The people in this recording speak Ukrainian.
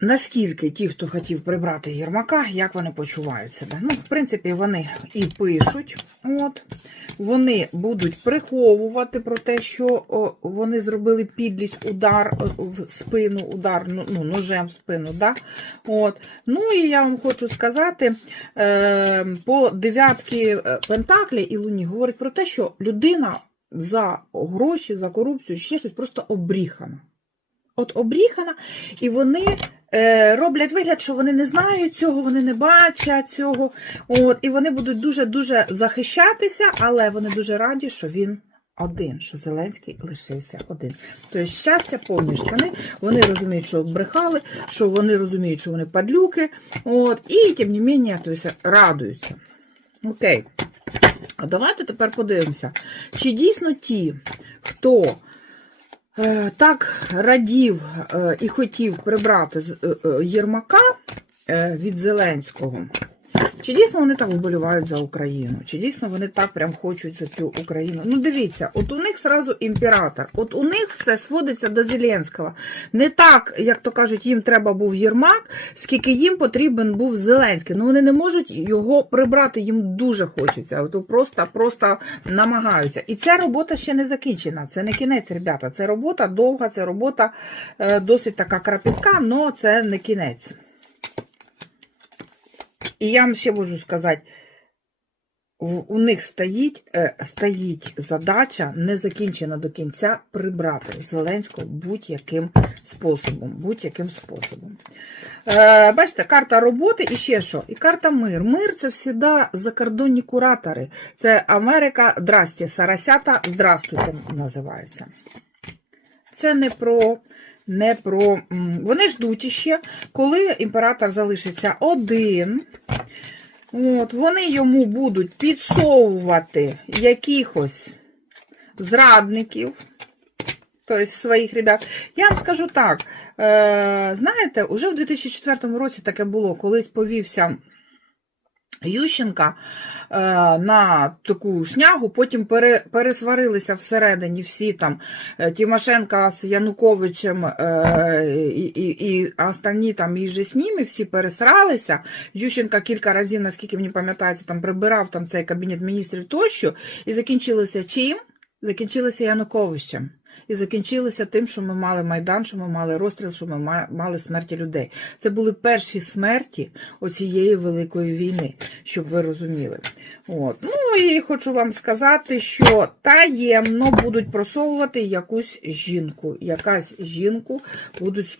наскільки ті, хто хотів прибрати Єрмака, як вони почувають себе. Ну, в принципі, вони і пишуть. От. Вони будуть приховувати про те, що вони зробили підлість, удар в спину, удар ну, ну, ножем в спину. Да? От. Ну і я вам хочу сказати, е, по дев'ятки е, Пентаклі і Луні говорить про те, що людина за гроші, за корупцію, ще щось просто обріхана. От обріхана, і вони е, роблять вигляд, що вони не знають цього, вони не бачать цього. От, і вони будуть дуже-дуже захищатися, але вони дуже раді, що він один, що Зеленський лишився один. Тобто щастя повні штани, вони розуміють, що брехали, що вони розуміють, що вони падлюки. От, і тим не менше, радуються. Окей. А давайте тепер подивимося, чи дійсно ті, хто так радів е, і хотів прибрати е, е, Єрмака е, від Зеленського, чи дійсно вони так вболівають за Україну? Чи дійсно вони так прям хочуть за цю Україну? Ну, дивіться, от у них сразу імператор, от у них все сводиться до Зеленського. Не так, як то кажуть, їм треба був Єрмак, скільки їм потрібен був Зеленський. Ну вони не можуть його прибрати, їм дуже хочеться. От просто, просто намагаються. І ця робота ще не закінчена. Це не кінець, ребята. Це робота довга, це робота е, досить така крапітка, але це не кінець. І я вам ще можу сказати, у них стоїть, е, стоїть задача не закінчена до кінця прибрати Зеленського будь-яким способом. Будь-яким способом. Е, бачите, карта роботи і ще що? І карта мир. Мир це завжди закордонні куратори. Це Америка, здрасте, Сарасята, здрастуйте, називається. Це не про. Не про. Вони ждуть іще, коли імператор залишиться один. От, вони йому будуть підсовувати якихось зрадників, тобто своїх ребят. Я вам скажу так: е, знаєте, уже в 2004 році таке було, колись повівся. Ющенка е, на таку шнягу, потім пере, пересварилися всередині всі там е, Тимошенка з Януковичем е, і, і, і останні там і же з ними всі пересралися. Ющенка кілька разів, наскільки мені пам'ятається, там прибирав там цей кабінет міністрів тощо, і закінчилося чим? Закінчилося Януковичем. І закінчилося тим, що ми мали майдан, що ми мали розстріл, що ми мали смерті людей. Це були перші смерті оцієї великої війни, щоб ви розуміли. От. Ну і хочу вам сказати, що таємно будуть просовувати якусь жінку. Якась жінку будуть